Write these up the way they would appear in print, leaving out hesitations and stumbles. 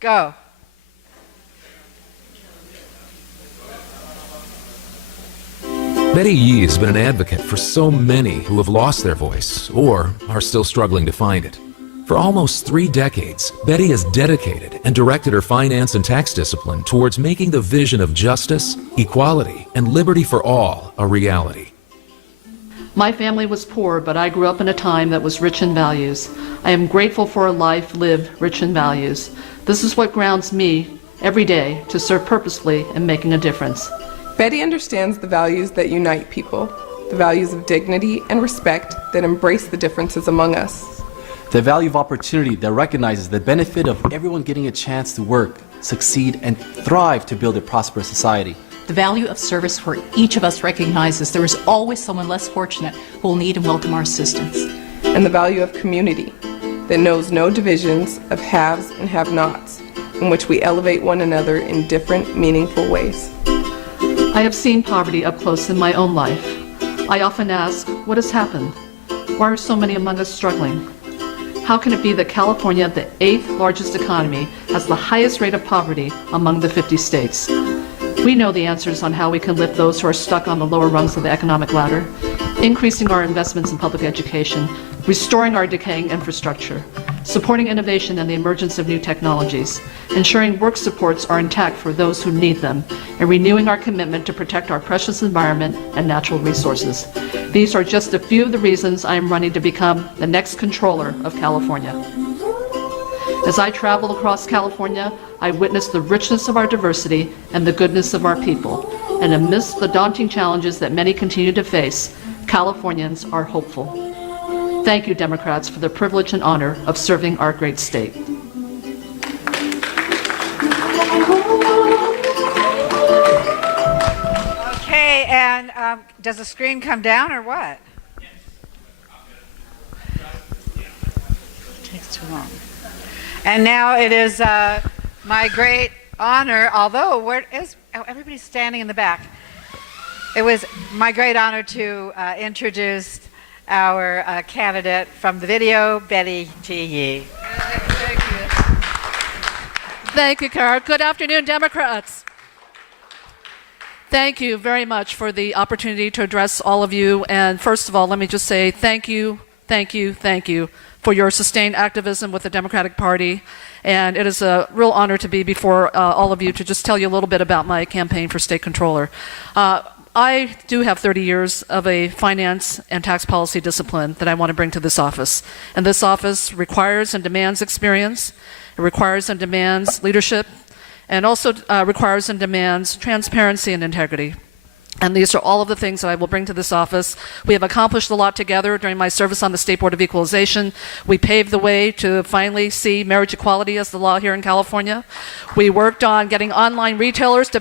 Go. Betty Yee has been an advocate for so many who have lost their voice or are still struggling to find it. For almost 3 decades, Betty has dedicated and directed her finance and tax discipline towards making the vision of justice, equality, and liberty for all a reality. My family was poor, but I grew up in a time that was rich in values. I am grateful for a life lived rich in values. This is what grounds me every day to serve purposefully and making a difference. Betty understands the values that unite people, the values of dignity and respect that embrace the differences among us. The value of opportunity that recognizes the benefit of everyone getting a chance to work, succeed, and thrive to build a prosperous society. The value of service where each of us recognizes there is always someone less fortunate who will need and welcome our assistance. And the value of community that knows no divisions of haves and have-nots, in which we elevate one another in different, meaningful ways. I have seen poverty up close in my own life. I often ask, what has happened? Why are so many among us struggling? How can it be that California, the 8th largest economy, has the highest rate of poverty among the 50 states? We know the answers on how we can lift those who are stuck on the lower rungs of the economic ladder, increasing our investments in public education, restoring our decaying infrastructure, supporting innovation and the emergence of new technologies, ensuring work supports are intact for those who need them, and renewing our commitment to protect our precious environment and natural resources. These are just a few of the reasons I am running to become the next controller of California. As I travel across California, I witness the richness of our diversity and the goodness of our people. And amidst the daunting challenges that many continue to face, Californians are hopeful. Thank you, Democrats, for the privilege and honor of serving our great state. Okay, and does the screen come down or what? It takes too long. And now it is my great honor, although everybody's standing in the back. It was my great honor to introduce our candidate from the video, Betty T. Yee. Thank you. Thank you, Kara. Good afternoon, Democrats. Thank you very much for the opportunity to address all of you. And first of all, let me just say thank you for your sustained activism with the Democratic Party. And it is a real honor to be before all of you to just tell you a little bit about my campaign for state controller. I do have 30 years of a finance and tax policy discipline that I want to bring to this office. And this office requires and demands experience. It requires and demands leadership, and also requires and demands transparency and integrity. And these are all of the things that I will bring to this office. We have accomplished a lot together during my service on the State Board of Equalization. We paved the way to finally see marriage equality as the law here in California. We worked on getting online retailers to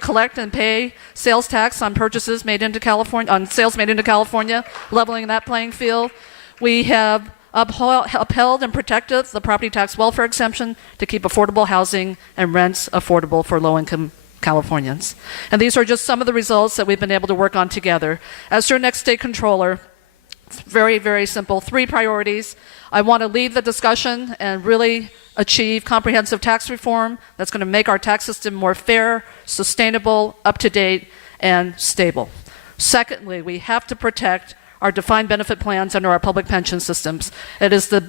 collect and pay sales tax on purchases made into California, on sales made into California, leveling that playing field. We have upheld and protected the property tax welfare exemption to keep affordable housing and rents affordable for low-income Californians. And these are just some of the results that we've been able to work on together. As your next state controller, very, very simple, 3 priorities. I want to lead the discussion and really achieve comprehensive tax reform that's going to make our tax system more fair, sustainable, up-to-date, and stable. Secondly, we have to protect our defined benefit plans under our public pension systems. It is the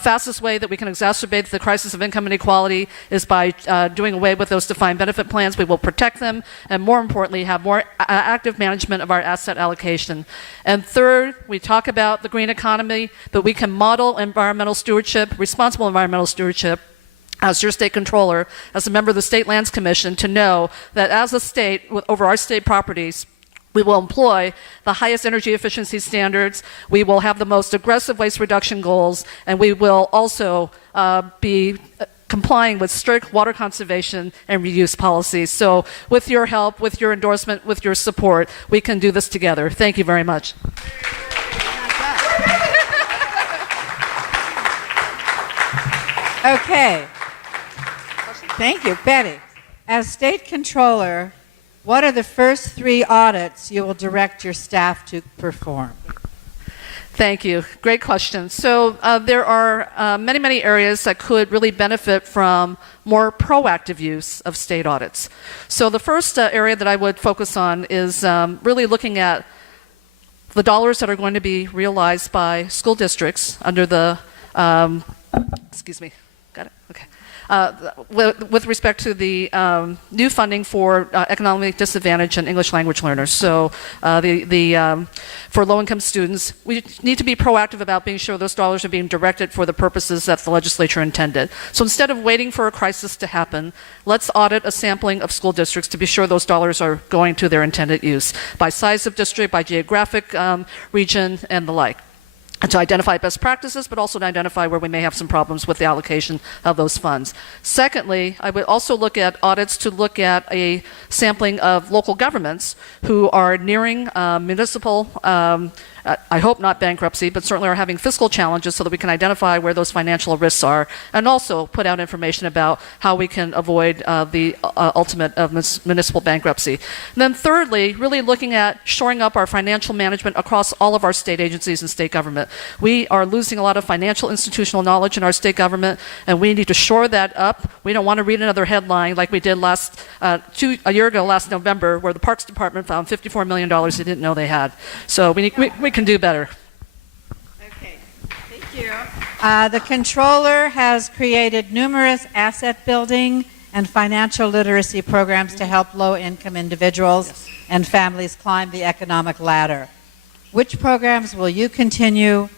fastest way that we can exacerbate the crisis of income inequality is by doing away with those defined benefit plans. We will protect them, and more importantly, have more active management of our asset allocation. And third, we talk about the green economy, but we can model environmental stewardship, responsible environmental stewardship, as your state controller, as a member of the State Lands Commission, to know that as a state, over our state properties, we will employ the highest energy efficiency standards, we will have the most aggressive waste reduction goals, and we will also be complying with strict water conservation and reuse policies. So with your help, with your endorsement, with your support, we can do this together. Thank you very much. Okay. Thank you, Betty. As state controller, what are the first 3 audits you will direct your staff to perform? Thank you. Great question. So there are many, many areas that could really benefit from more proactive use of state audits. So the first area that I would focus on is really looking at the dollars that are going to be realized by school districts under the, excuse me, got it? Okay. With respect to the new funding for economically disadvantaged and English language learners. So for low-income students, we need to be proactive about being sure those dollars are being directed for the purposes that the legislature intended. So instead of waiting for a crisis to happen, let's audit a sampling of school districts to be sure those dollars are going to their intended use by size of district, by geographic region, and the like. And to identify best practices, but also to identify where we may have some problems with the allocation of those funds. Secondly, I would also look at audits to look at a sampling of local governments who are nearing municipal, I hope not bankruptcy, but certainly are having fiscal challenges so that we can identify where those financial risks are, and also put out information about how we can avoid the ultimate of municipal bankruptcy. And then thirdly, really looking at shoring up our financial management across all of our state agencies and state government. We are losing a lot of financial institutional knowledge in our state government, and we need to shore that up. We don't want to read another headline like we did a year ago, last November, where the Parks Department found $54 million they didn't know they had. So we can do better. Okay, thank you. The controller has created numerous asset building and financial literacy programs to help low-income individuals and families climb the economic ladder. Which programs will you continue,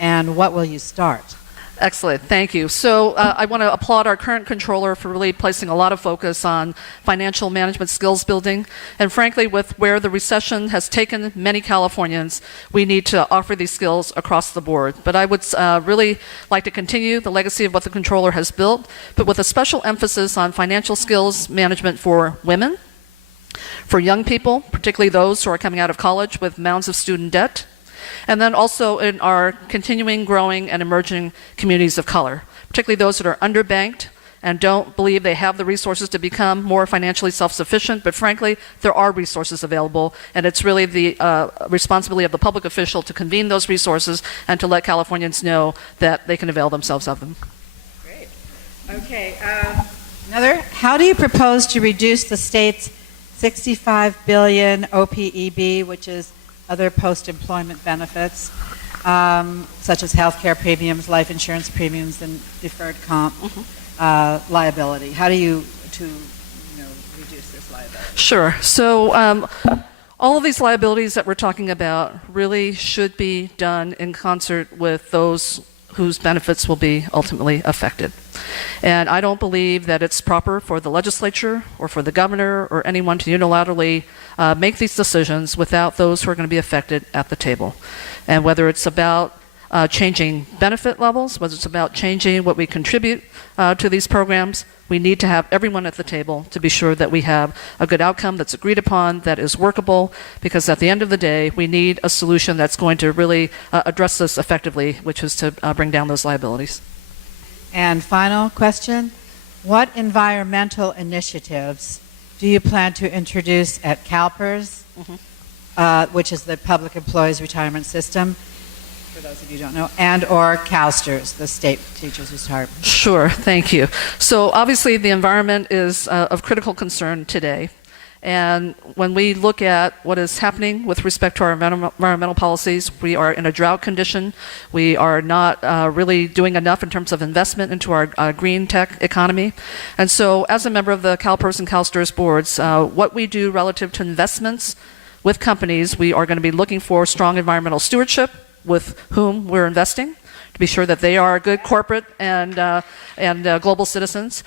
and what will you start? Excellent, thank you. So I want to applaud our current controller for really placing a lot of focus on financial management skills building. And frankly, with where the recession has taken many Californians, we need to offer these skills across the board. But I would really like to continue the legacy of what the controller has built, but with a special emphasis on financial skills management for women, for young people, particularly those who are coming out of college with mounds of student debt, and then also in our continuing, growing, and emerging communities of color, particularly those that are underbanked and don't believe they have the resources to become more financially self-sufficient, but frankly, there are resources available, and it's really the responsibility of the public official to convene those resources and to let Californians know that they can avail themselves of them. Great. Okay. How do you propose to reduce the state's $65 billion OPEB, which is other post-employment benefits, such as health care premiums, life insurance premiums, and deferred comp liability? How do you reduce this liability? Sure. So all of these liabilities that we're talking about really should be done in concert with those whose benefits will be ultimately affected. And I don't believe that it's proper for the legislature or for the governor or anyone to unilaterally make these decisions without those who are going to be affected at the table. And whether it's about changing benefit levels, whether it's about changing what we contribute to these programs, we need to have everyone at the table to be sure that we have a good outcome that's agreed upon, that is workable, because at the end of the day, we need a solution that's going to really address this effectively, which is to bring down those liabilities. And final question, what environmental initiatives do you plan to introduce at CalPERS, which is the Public Employees Retirement System, for those of you who don't know, and or CalSTRS, the State Teachers Retirement? Sure, thank you. So obviously the environment is of critical concern today. And when we look at what is happening with respect to our environmental policies, we are in a drought condition. We are not really doing enough in terms of investment into our green tech economy. And so as a member of the CalPERS and CalSTRS boards, what we do relative to investments with companies, we are going to be looking for strong environmental stewardship with whom we're investing, to be sure that they are good corporate and global citizens.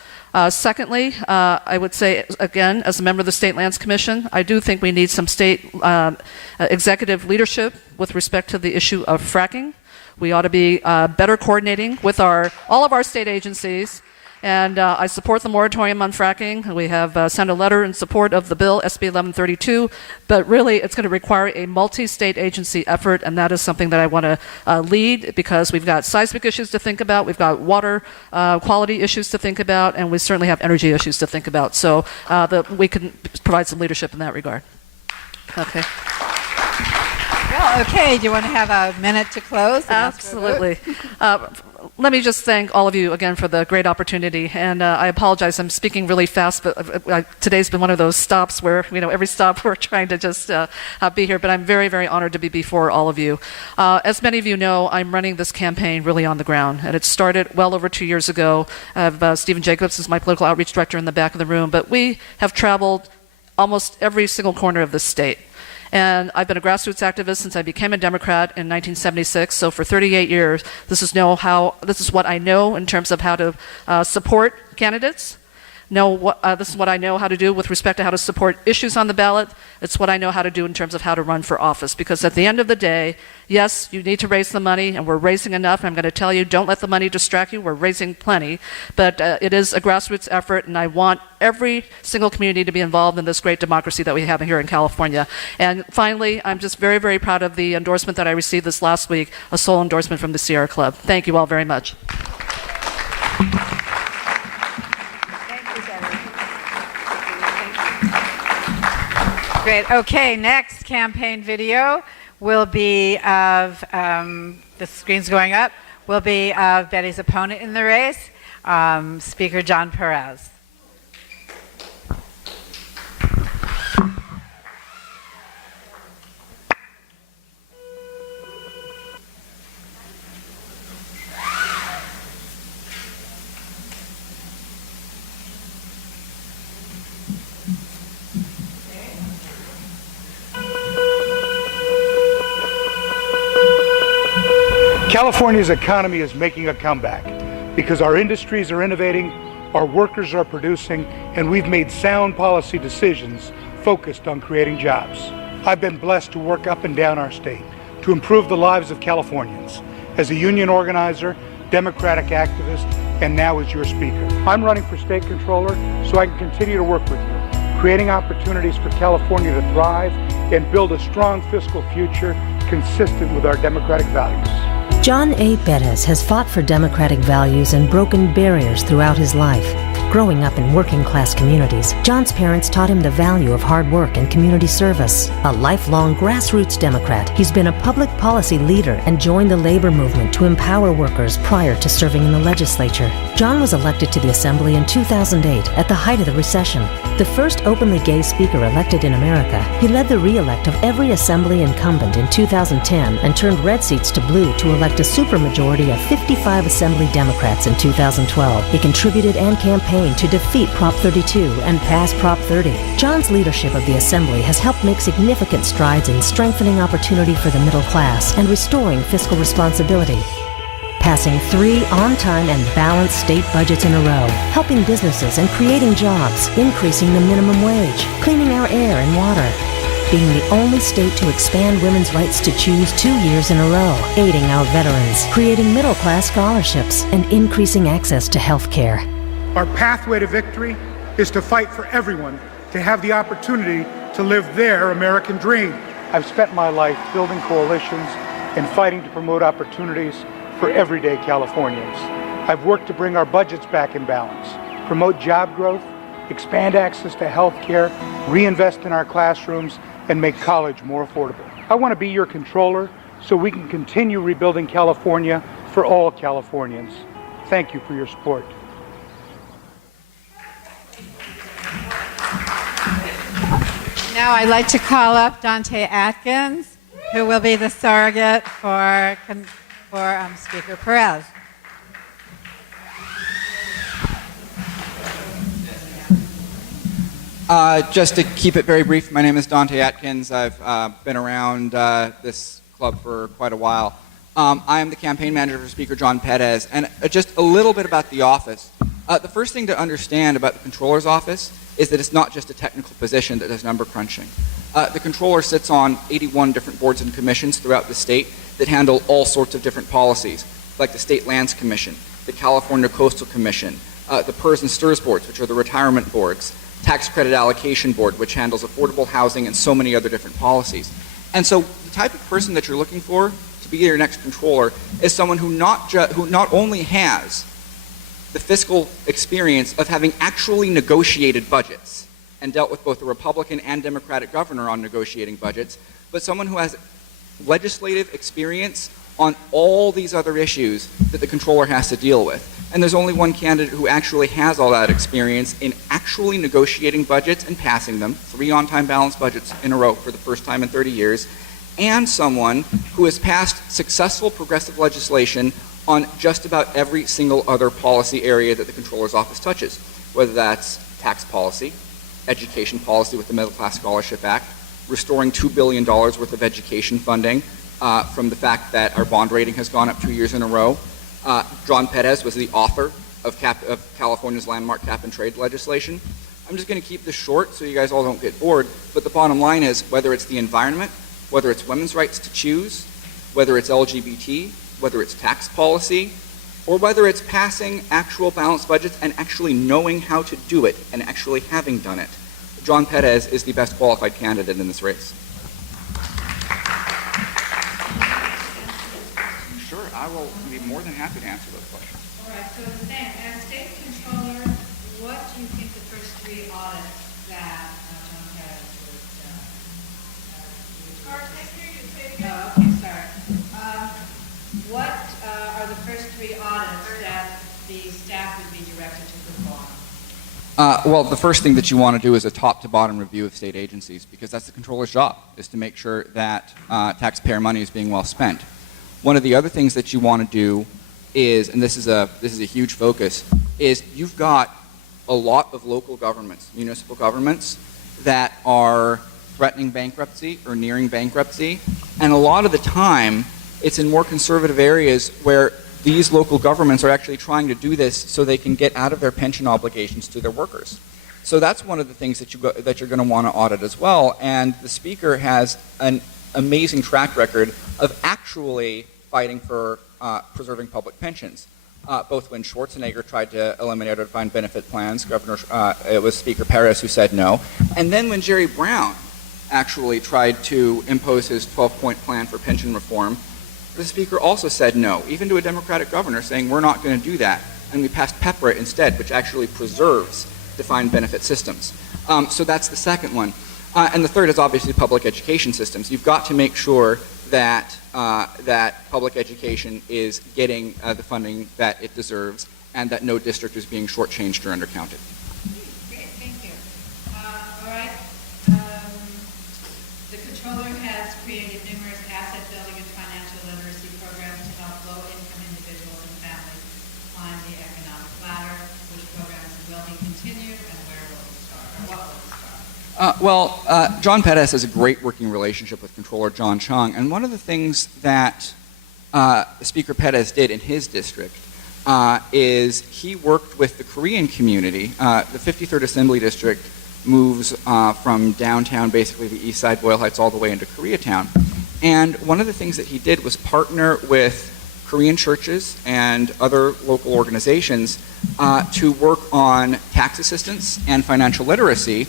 Secondly, I would say, again, as a member of the State Lands Commission, I do think we need some state executive leadership with respect to the issue of fracking. We ought to be better coordinating with all of our state agencies. And I support the moratorium on fracking. We have sent a letter in support of the bill, SB 1132, but really it's going to require a multi-state agency effort, and that is something that I want to lead, because we've got seismic issues to think about, we've got water quality issues to think about, and we certainly have energy issues to think about. So we can provide some leadership in that regard. Okay. Well, okay. Do you want to have a minute to close? and ask for a vote? Absolutely. Let me just thank all of you again for the great opportunity. And I apologize, I'm speaking really fast, but today's been one of those stops where, every stop we're trying to just be here. But I'm very, very honored to be before all of you. As many of you know, I'm running this campaign really on the ground. And it started well over 2 years ago. I have Stephen Jacobs is my political outreach director in the back of the room. But we have traveled almost every single corner of this state. And I've been a grassroots activist since I became a Democrat in 1976. So for 38 years, this is what I know in terms of how to support candidates. This is what I know how to do with respect to how to support issues on the ballot. It's what I know how to do in terms of how to run for office. Because at the end of the day, yes, you need to raise the money, and we're raising enough. And I'm going to tell you, don't let the money distract you. We're raising plenty. But it is a grassroots effort, and I want every single community to be involved in this great democracy that we have here in California. And finally, I'm just very, very proud of the endorsement that I received this last week, a sole endorsement from the Sierra Club. Thank you all very much. Great. Okay, next campaign video will be of, the screen's going up, will be of Betty's opponent in the race, Speaker John Perez. California's economy is making a comeback because our industries are innovating, our workers are producing, and we've made sound policy decisions focused on creating jobs. I've been blessed to work up and down our state to improve the lives of Californians as a union organizer, Democratic activist, and now as your speaker. I'm running for state controller so I can continue to work with you, creating opportunities for California to thrive and build a strong fiscal future consistent with our democratic values. John A. Perez has fought for democratic values and broken barriers throughout his life. Growing up in working-class communities, John's parents taught him the value of hard work and community service. A lifelong grassroots Democrat, he's been a public policy leader and joined the labor movement to empower workers prior to serving in the legislature. John was elected to the Assembly in 2008 at the height of the recession. The first openly gay speaker elected in America, he led the re-elect of every Assembly incumbent in 2010 and turned red seats to blue to elect a supermajority of 55 Assembly Democrats in 2012. He contributed and campaigned to defeat Prop 32 and pass Prop 30. John's leadership of the Assembly has helped make significant strides in strengthening opportunity for the middle class and restoring fiscal responsibility. Passing 3 on-time and balanced state budgets in a row, helping businesses and creating jobs, increasing the minimum wage, cleaning our air and water, being the only state to expand women's rights to choose 2 years in a row, aiding our veterans, creating middle-class scholarships, and increasing access to health care. Our pathway to victory is to fight for everyone to have the opportunity to live their American dream. I've spent my life building coalitions and fighting to promote opportunities for everyday Californians. I've worked to bring our budgets back in balance, promote job growth, expand access to health care, reinvest in our classrooms, and make college more affordable. I want to be your controller so we can continue rebuilding California for all Californians. Thank you for your support. Now I'd like to call up Dante Atkins, who will be the surrogate for Speaker Perez. Just to keep it very brief, my name is Dante Atkins. I've been around this club for quite a while. I am the campaign manager for Speaker John Perez, and just a little bit about the office. The first thing to understand about the Controller's office is that it's not just a technical position that does number crunching. The Controller sits on 81 different boards and commissions throughout the state that handle all sorts of different policies, like the State Lands Commission, the California Coastal Commission, the PERS and STIRS boards, which are the retirement boards, Tax Credit Allocation Board, which handles affordable housing and so many other different policies. And so the type of person that you're looking for to be your next controller is someone who not only has the fiscal experience of having actually negotiated budgets and dealt with both the Republican and Democratic governor on negotiating budgets, but someone who has legislative experience on all these other issues that the controller has to deal with. And there's only one candidate who actually has all that experience in actually negotiating budgets and passing them, 3 on-time balanced budgets in a row for the first time in 30 years, and someone who has passed successful progressive legislation on just about every single other policy area that the controller's office touches, whether that's tax policy, education policy with the Middle Class Scholarship Act, restoring $2 billion worth of education funding from the fact that our bond rating has gone up 2 years in a row. John Perez was the author of California's landmark cap and trade legislation. I'm just going to keep this short so you guys all don't get bored, but the bottom line is whether it's the environment, whether it's women's rights to choose, whether it's LGBT, whether it's tax policy, or whether it's passing actual balanced budgets and actually knowing how to do it and actually having done it, John Perez is the best qualified candidate in this race. Sure, I will be more than happy to answer those questions. All right, so as state controller, what do you think the first 3 audits that John Perez was okay, sorry. What are the first 3 audits that the staff would be directed to perform? Well, the first thing that you want to do is a top-to-bottom review of state agencies, because that's the controller's job, is to make sure that taxpayer money is being well spent. One of the other things that you want to do is, and this is a huge focus, is you've got a lot of local governments, municipal governments, that are threatening bankruptcy or nearing bankruptcy, and a lot of the time it's in more conservative areas where these local governments are actually trying to do this so they can get out of their pension obligations to their workers. So that's one of the things that you're going to want to audit as well, and the Speaker has an amazing track record of actually fighting for preserving public pensions. Both when Schwarzenegger tried to eliminate our defined benefit plans, it was Speaker Perez who said no, and then when Jerry Brown actually tried to impose his 12-point plan for pension reform, the Speaker also said no, even to a Democratic governor saying we're not going to do that, and we passed PEPRA instead, which actually preserves defined benefit systems. So that's the second one. And the third is obviously public education systems. You've got to make sure that public education is getting the funding that it deserves, and that no district is being shortchanged or undercounted. Great, thank you. All right. The controller has created numerous asset building and financial literacy programs to help low-income individuals and families climb the economic ladder. Which programs will he continue, and where will he start, or what will he start? John Perez has a great working relationship with Controller John Chung, and one of the things that Speaker Perez did in his district is he worked with the Korean community. The 53rd Assembly District moves from downtown, basically the east side, Boyle Heights, all the way into Koreatown. And one of the things that he did was partner with Korean churches and other local organizations to work on tax assistance and financial literacy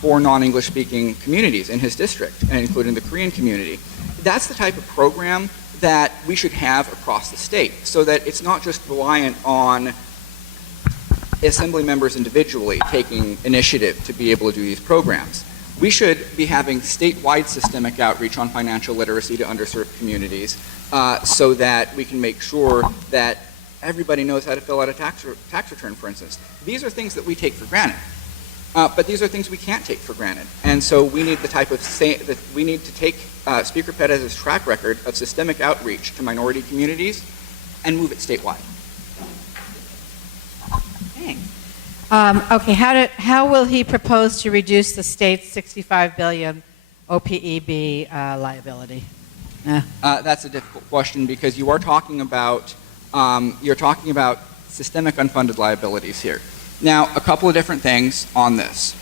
for non-English speaking communities in his district, and including the Korean community. That's the type of program that we should have across the state, so that it's not just reliant on assembly members individually taking initiative to be able to do these programs. We should be having statewide systemic outreach on financial literacy to underserved communities so that we can make sure that everybody knows how to fill out a tax return, for instance. These are things that we take for granted. But these are things we can't take for granted. And so we need the type of we need to take Speaker Perez's track record of systemic outreach to minority communities and move it statewide. Thanks. Okay, how will he propose to reduce the state's $65 billion OPEB liability? That's a difficult question, because you are talking about systemic unfunded liabilities here. Now, a couple of different things on this.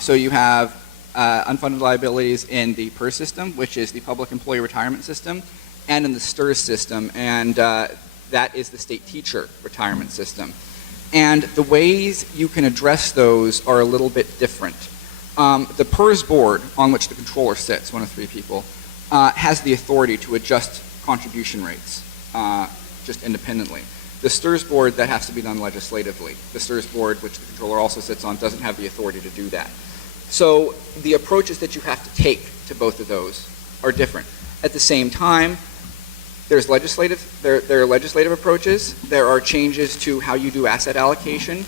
So you have unfunded liabilities in the PERS system, which is the Public Employee Retirement System, and in the STRS system, and that is the State Teacher Retirement System. And the ways you can address those are a little bit different. The PERS board, on which the controller sits, one of 3 people, has the authority to adjust contribution rates just independently. The STRS board, that has to be done legislatively. The STRS board, which the controller also sits on, doesn't have the authority to do that. So the approaches that you have to take to both of those are different. At the same time, there are legislative approaches. There are changes to how you do asset allocation.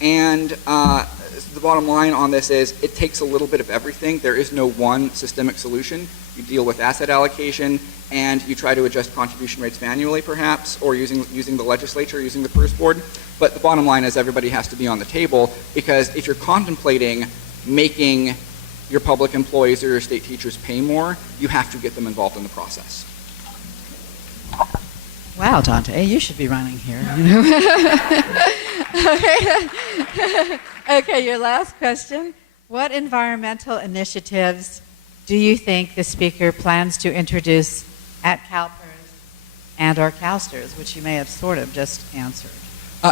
And the bottom line on this is it takes a little bit of everything. There is no one systemic solution. You deal with asset allocation, and you try to adjust contribution rates manually, perhaps, or using the legislature, using the PERS board. But the bottom line is everybody has to be on the table, because if you're contemplating making your public employees or your state teachers pay more, you have to get them involved in the process. Wow, Dante, you should be running here. Okay, your last question. What environmental initiatives do you think the speaker plans to introduce at CalPERS and or CalSTRS, which you may have sort of just answered?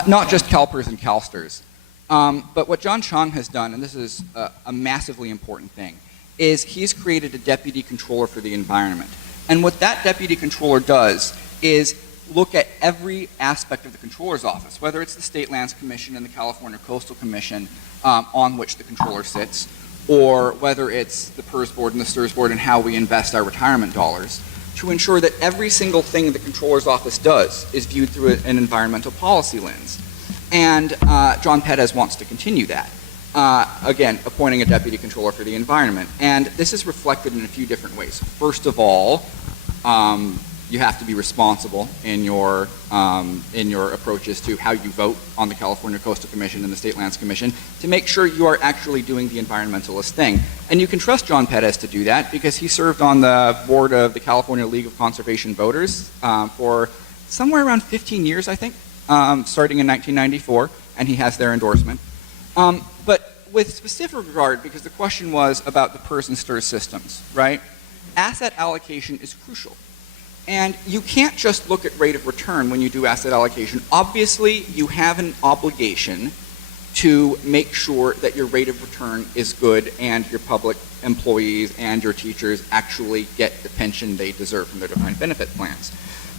Not just CalPERS and CalSTRS. But what John Chang has done, and this is a massively important thing, is he's created a deputy controller for the environment. And what that deputy controller does is look at every aspect of the controller's office, whether it's the State Lands Commission and the California Coastal Commission on which the controller sits, or whether it's the PERS board and the STRS board and how we invest our retirement dollars, to ensure that every single thing the controller's office does is viewed through an environmental policy lens. And John Perez wants to continue that. Again, appointing a deputy controller for the environment. And this is reflected in a few different ways. First of all, you have to be responsible in your approaches to how you vote on the California Coastal Commission and the State Lands Commission to make sure you are actually doing the environmentalist thing. And you can trust John Perez to do that because he served on the board of the California League of Conservation Voters for somewhere around 15 years, I think, starting in 1994, and he has their endorsement. But with specific regard, because the question was about the PERS and STRS systems, right? Asset allocation is crucial. And you can't just look at rate of return when you do asset allocation. Obviously, you have an obligation to make sure that your rate of return is good and your public employees and your teachers actually get the pension they deserve from their defined benefit plans.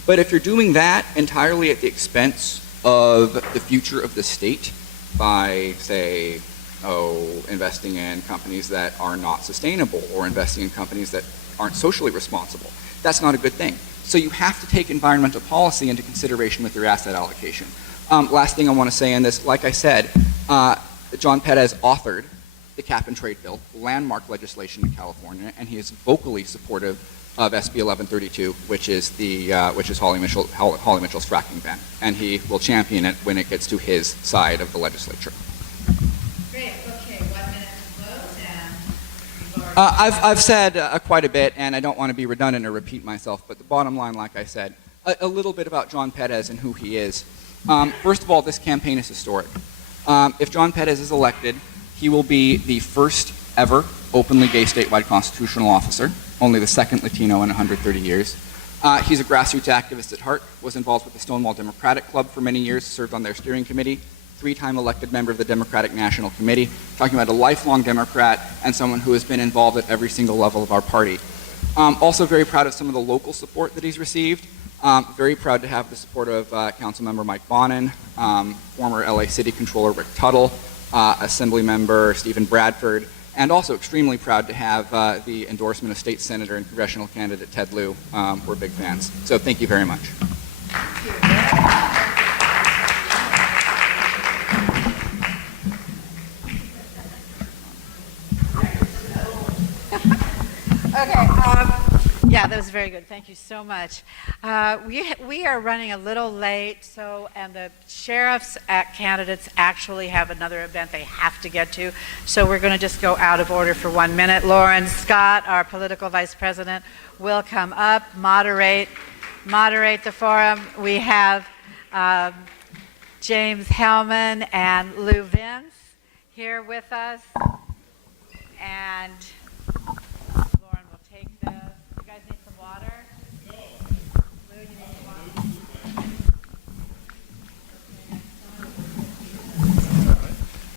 But if you're doing that entirely at the expense of the future of the state by, say, investing in companies that are not sustainable or investing in companies that aren't socially responsible, that's not a good thing. So you have to take environmental policy into consideration with your asset allocation. Last thing I want to say on this, like I said, John Perez authored the cap and trade bill, landmark legislation in California, and he is vocally supportive of SB 1132, which is Holly Mitchell's fracking ban, and he will champion it when it gets to his side of the legislature. Great. Okay, 1 minute to close, and I've said quite a bit, and I don't want to be redundant or repeat myself, but the bottom line, like I said, a little bit about John Perez and who he is. First of all, this campaign is historic. If John Perez is elected, he will be the first ever openly gay statewide constitutional officer, only the second Latino in 130 years. He's a grassroots activist at heart, was involved with the Stonewall Democratic Club for many years, served on their steering committee, 3-time elected member of the Democratic National Committee, talking about a lifelong Democrat and someone who has been involved at every single level of our party. Also very proud of some of the local support that he's received. Very proud to have the support of Councilmember Mike Bonin, former LA City Controller Rick Tuttle, Assembly Member Stephen Bradford, and also extremely proud to have the endorsement of State Senator and Congressional candidate Ted Lieu. We're big fans. So thank you very much. Okay. Yeah, that was very good. Thank you so much. We are running a little late, and the sheriff's candidates actually have another event they have to get to, so we're going to just go out of order for 1 minute. Lauren Scott, our political vice president, will come up, moderate the forum. We have James Hellman and Lou Vince here with us, and Lauren will take the. You guys need some water?